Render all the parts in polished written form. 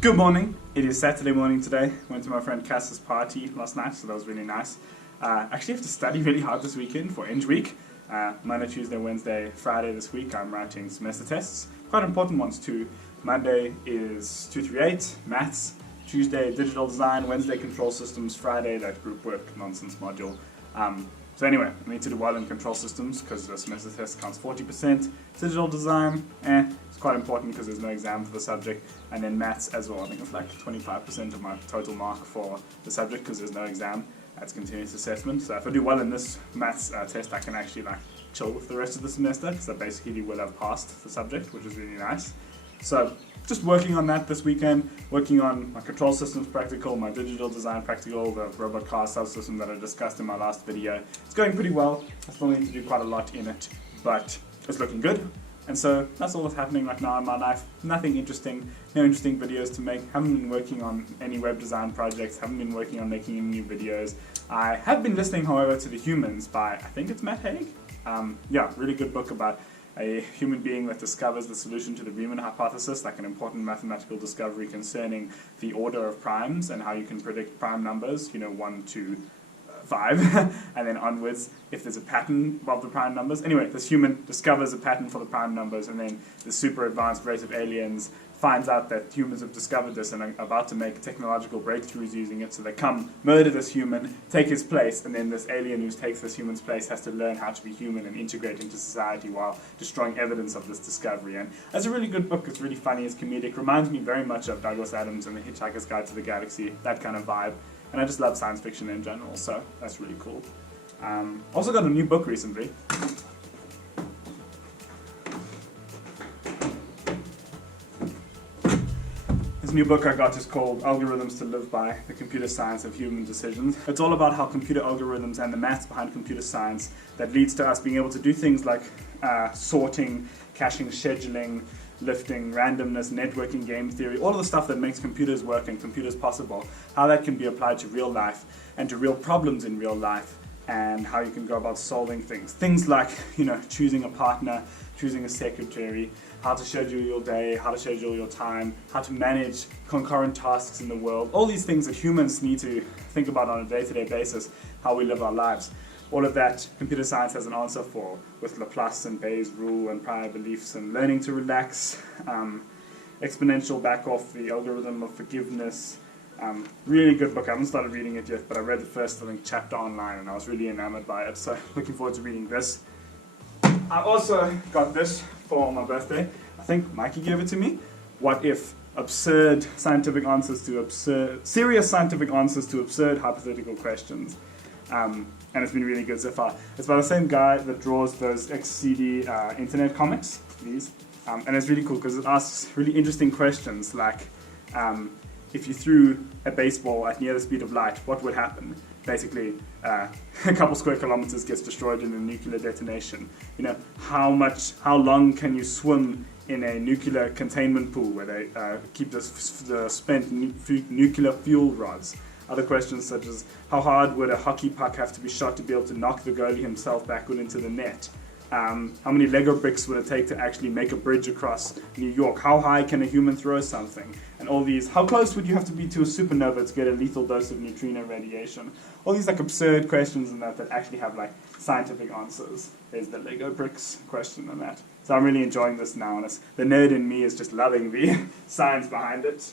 Good morning. It is Saturday morning today. Went to my friend Cass's party last night, so that was really nice. Actually have to study really hard this weekend for Eng Week. Monday, Tuesday, Wednesday, Friday this week I'm writing semester tests. Quite important ones too. Monday is 238, maths. Tuesday, digital design. Wednesday, control systems. Friday, that group work nonsense module. So anyway, I need to do well in control systems because the semester test counts 40%. Digital design, it's quite important because there's no exam for the subject. And then maths as well. I think it's like 25% of my total mark for the subject because there's no exam. That's continuous assessment. So if I do well in this maths test, I can actually chill with the rest of the semester because I basically will have passed the subject, which is really nice. So just working on that this weekend, working on my control systems practical, my digital design practical, the robot car subsystem that I discussed in my last video. It's going pretty well. I still need to do quite a lot in it, but it's looking good. And so that's all that's happening right now in my life. Nothing interesting, no interesting videos to make. Haven't been working on any web design projects, haven't been working on making any new videos. I have been listening, however, to The Humans by, I think it's Matt Haig. Yeah, really good book about a human being that discovers the solution to the Riemann hypothesis, like an important mathematical discovery concerning the order of primes and how you can predict prime numbers, 1 to 5, and then onwards if there's a pattern of the prime numbers. Anyway, this human discovers a pattern for the prime numbers, and then the super advanced race of aliens finds out that humans have discovered this and are about to make technological breakthroughs using it, so they come, murder this human, take his place, and then this alien who takes this human's place has to learn how to be human and integrate into society while destroying evidence of this discovery. And it's a really good book, it's really funny, it's comedic, reminds me very much of Douglas Adams and The Hitchhiker's Guide to the Galaxy, that kind of vibe. And I just love science fiction in general, so that's really cool. Also got a new book recently. This new book I got is called Algorithms to Live By, The Computer Science of Human Decisions. It's all about how computer algorithms and the maths behind computer science that leads to us being able to do things like sorting, caching, scheduling, lifting, randomness, networking, game theory, all of the stuff that makes computers work and computers possible, how that can be applied to real life and to real problems in real life, and how you can go about solving things. Things like, choosing a partner, choosing a secretary, how to schedule your day, how to schedule your time, how to manage concurrent tasks in the world, all these things that humans need to think about on a day-to-day basis, how we live our lives. All of that computer science has an answer for, with Laplace and Bayes' rule and prior beliefs and learning to relax, exponential back off, the algorithm of forgiveness. Really good book. I haven't started reading it yet, but I read the first, chapter online and I was really enamored by it, so looking forward to reading this. I also got this for my birthday. I think Mikey gave it to me. What if? Absurd scientific answers to serious scientific answers to absurd hypothetical questions. And it's been really good so far. It's by the same guy that draws those XCD internet comics, these. And it's really cool because it asks really interesting questions like, if you threw a baseball at near the speed of light, what would happen? Basically, a couple square kilometers gets destroyed in a nuclear detonation. How long can you swim in a nuclear containment pool where they keep the spent nuclear fuel rods? Other questions such as, how hard would a hockey puck have to be shot to be able to knock the goalie himself backward into the net? How many Lego bricks would it take to actually make a bridge across New York? How high can a human throw something? And all these, how close would you have to be to a supernova to get a lethal dose of neutrino radiation? All these absurd questions and that actually have scientific answers. There's the Lego bricks question and that. So I'm really enjoying this now, and the nerd in me is just loving the science behind it.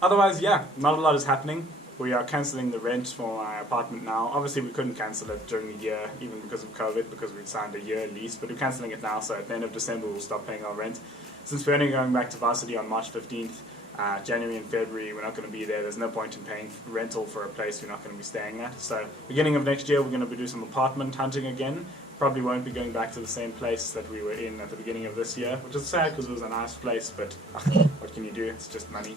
Otherwise, yeah, not a lot is happening. We are cancelling the rent for my apartment now. Obviously we couldn't cancel it during the year, even because of COVID, because we'd signed a year lease, but we're cancelling it now, so at the end of December we'll stop paying our rent. Since we're only going back to varsity on March 15th, January and February we're not going to be there. There's no point in paying rental for a place we're not going to be staying at. So beginning of next year we're going to do some apartment hunting again. Probably won't be going back to the same place that we were in at the beginning of this year, which is sad because it was a nice place, but what can you do? It's just money.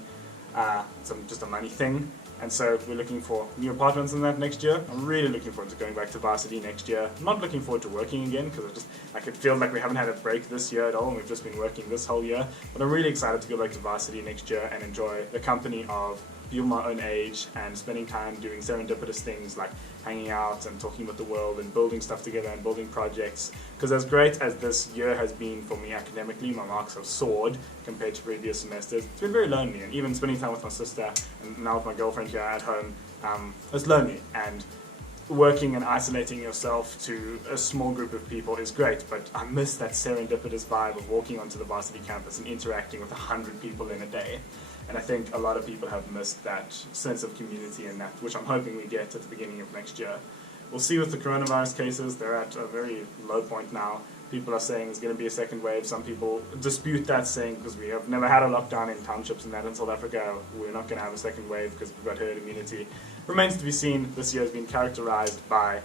It's just a money thing. And so we're looking for new apartments in that next year. I'm really looking forward to going back to varsity next year. I'm not looking forward to working again because it feels like we haven't had a break this year at all and we've just been working this whole year. But I'm really excited to go back to varsity next year and enjoy the company of people my own age and spending time doing serendipitous things like hanging out and talking with the world and building stuff together and building projects. Because as great as this year has been for me academically, my marks have soared compared to previous semesters. It's been very lonely, and even spending time with my sister and now with my girlfriend here at home, it's lonely. And working and isolating yourself to a small group of people is great, but I miss that serendipitous vibe of walking onto the varsity campus and interacting with 100 people in a day. And I think a lot of people have missed that sense of community and that, which I'm hoping we get at the beginning of next year. We'll see with the coronavirus cases. They're at a very low point now. People are saying there's going to be a second wave. Some people dispute that, saying because we have never had a lockdown in townships and that in South Africa, we're not going to have a second wave because we've got herd immunity. Remains to be seen. This year has been characterized by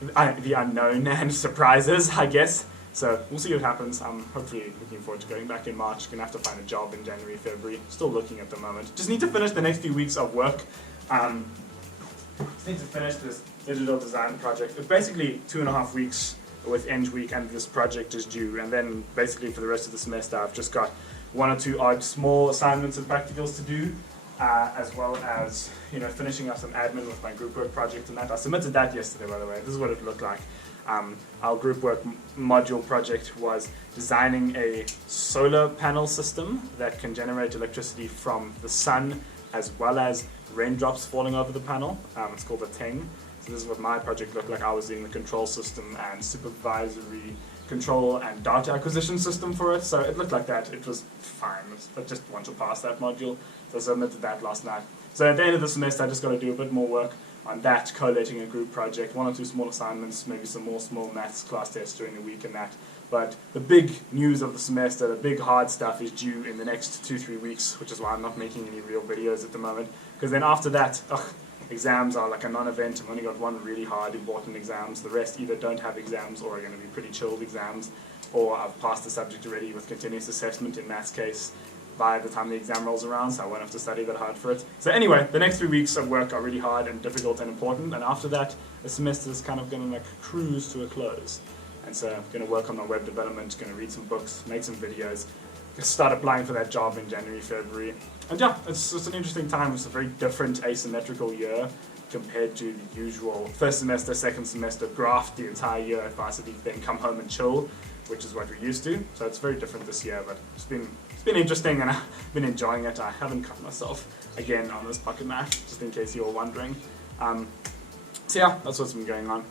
the unknown and surprises, I guess. So we'll see what happens. I'm hopefully looking forward to going back in March. Going to have to find a job in January, February. Still looking at the moment. Just need to finish the next few weeks of work. Just need to finish this digital design project. It's basically 2.5 weeks with Eng week, and this project is due. And then basically for the rest of the semester, I've just got 1 or 2 odd small assignments and practicals to do, as well as finishing up some admin with my group work project and that. I submitted that yesterday, by the way. This is what it looked like. Our group work module project was designing a solar panel system that can generate electricity from the sun as well as raindrops falling over the panel. It's called a Teng. So this is what my project looked like. I was doing the control system and supervisory control and data acquisition system for it. So it looked like that. It was fine. I just want to pass that module. So I submitted that last night. So at the end of the semester, I just got to do a bit more work on that, collating a group project, 1 or 2 small assignments, maybe some more small maths class tests during the week and that. But the big news of the semester, the big hard stuff is due in the next 2-3 weeks, which is why I'm not making any real videos at the moment. Because then after that, exams are like a non-event. I've only got 1 really hard, important exams. The rest either don't have exams or are going to be pretty chilled exams, or I've passed the subject already with continuous assessment in maths case by the time the exam rolls around, so I won't have to study that hard for it. So anyway, the next 3 weeks of work are really hard and difficult and important, and after that, the semester is kind of going to like cruise to a close. And so I'm going to work on my web development, going to read some books, make some videos, start applying for that job in January, February. And yeah, it's an interesting time. It's a very different asymmetrical year compared to the usual first semester, second semester, graft the entire year at varsity, then come home and chill, which is what we're used to. So it's very different this year, but it's been interesting and I've been enjoying it. I haven't cut myself again on this pocket knife, just in case you're wondering. So yeah, that's what's been going on.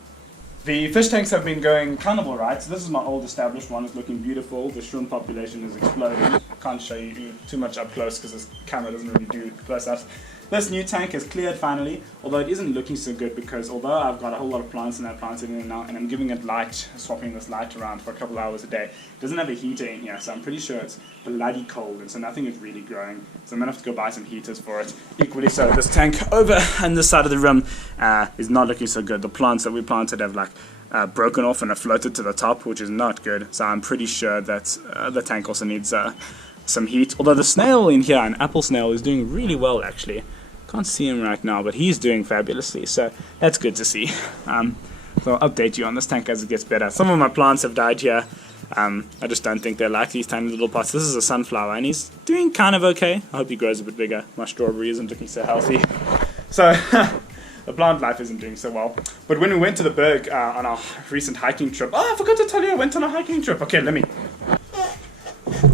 The fish tanks have been going kind of alright. So this is my old established one. It's looking beautiful. The shrimp population is exploding. I can't show you too much up close because this camera doesn't really do close-ups. This new tank is cleared finally, although it isn't looking so good because although I've got a whole lot of plants in that planted in now and I'm giving it light, swapping this light around for a couple hours a day, it doesn't have a heater in here, so I'm pretty sure it's bloody cold and so nothing is really growing. So I'm going to have to go buy some heaters for it. Equally so, this tank over on this side of the room is not looking so good. The plants that we planted have like broken off and have floated to the top, which is not good. So I'm pretty sure that the tank also needs some heat. Although the snail in here, an apple snail, is doing really well actually. Can't see him right now, but he's doing fabulously, so that's good to see. So I'll update you on this tank as it gets better. Some of my plants have died here. I just don't think they're like these tiny little pots. This is a sunflower, and he's doing kind of okay. I hope he grows a bit bigger. My strawberry isn't looking so healthy. So the plant life isn't doing so well. But when we went to the Berg on our recent hiking trip... Oh, I forgot to tell you I went on a hiking trip. Okay, let me...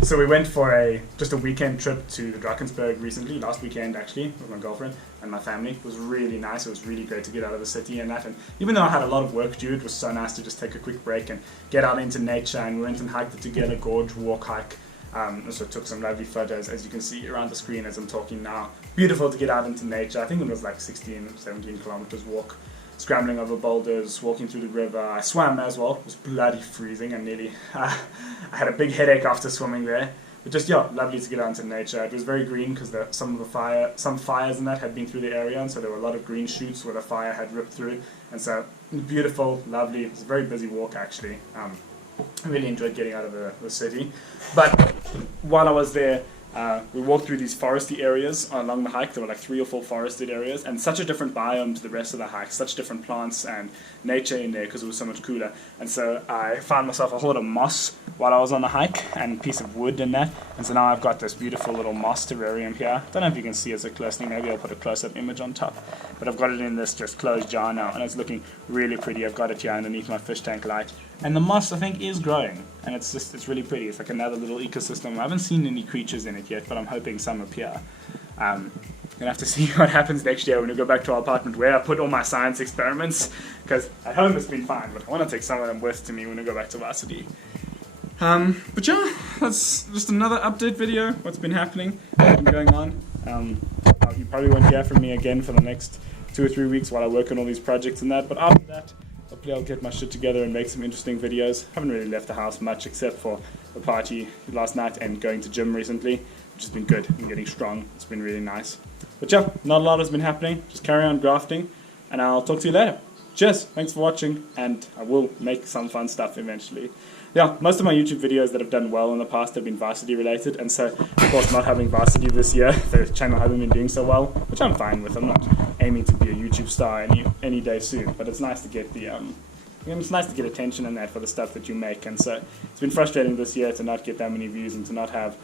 So we went for just a weekend trip to the Drakensberg recently, last weekend actually, with my girlfriend and my family. It was really nice. It was really great to get out of the city and that. And even though I had a lot of work due, it was so nice to just take a quick break and get out into nature. And we went and hiked the Together Gorge walk hike. Also took some lovely photos, as you can see around the screen as I'm talking now. Beautiful to get out into nature. I think it was like 16, 17 kilometers walk. Scrambling over boulders, walking through the river. I swam as well. It was bloody freezing and nearly... I had a big headache after swimming there. But just, yeah, lovely to get out into nature. It was very green because some fires in that had been through the area, and so there were a lot of green shoots where the fire had ripped through. And so, beautiful, lovely. It was a very busy walk actually. I really enjoyed getting out of the city. But while I was there, we walked through these foresty areas along the hike. There were like 3 or 4 forested areas, and such a different biome to the rest of the hike, such different plants and nature in there because it was so much cooler. And so I found myself a whole lot of moss while I was on the hike, and a piece of wood and that. And so now I've got this beautiful little moss terrarium here. Don't know if you can see it so closely, maybe I'll put a close-up image on top. But I've got it in this just closed jar now, and it's looking really pretty. I've got it here underneath my fish tank light. And the moss, I think, is growing, and it's really pretty. It's like another little ecosystem. I haven't seen any creatures in it yet, but I'm hoping some appear. Gonna have to see what happens next year when we go back to our apartment where I put all my science experiments, because at home it's been fine, but I want to take some of them with to me when we go back to varsity. But yeah, that's just another update video, what's been happening, what's been going on. You probably won't hear from me again for the next 2 or 3 weeks while I work on all these projects and that, but after that, hopefully I'll get my shit together and make some interesting videos. Haven't really left the house much except for the party last night and going to gym recently, which has been good and getting strong. It's been really nice. But yeah, not a lot has been happening. Just carry on grafting, and I'll talk to you later. Cheers, thanks for watching, and I will make some fun stuff eventually. Yeah, most of my YouTube videos that have done well in the past have been varsity related, and so, of course, not having varsity this year, the channel hasn't been doing so well, which I'm fine with. I'm not aiming to be a YouTube star any day soon, but it's nice to get the it's nice to get attention and that for the stuff that you make, and so it's been frustrating this year to not get that many views and to not have,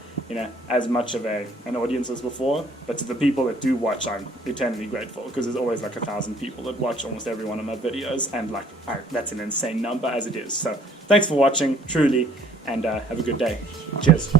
as much of an audience as before. But to the people that do watch, I'm eternally grateful, because there's always like 1,000 people that watch almost every one of my videos, and that's an insane number as it is. So thanks for watching, truly, and have a good day. Cheers.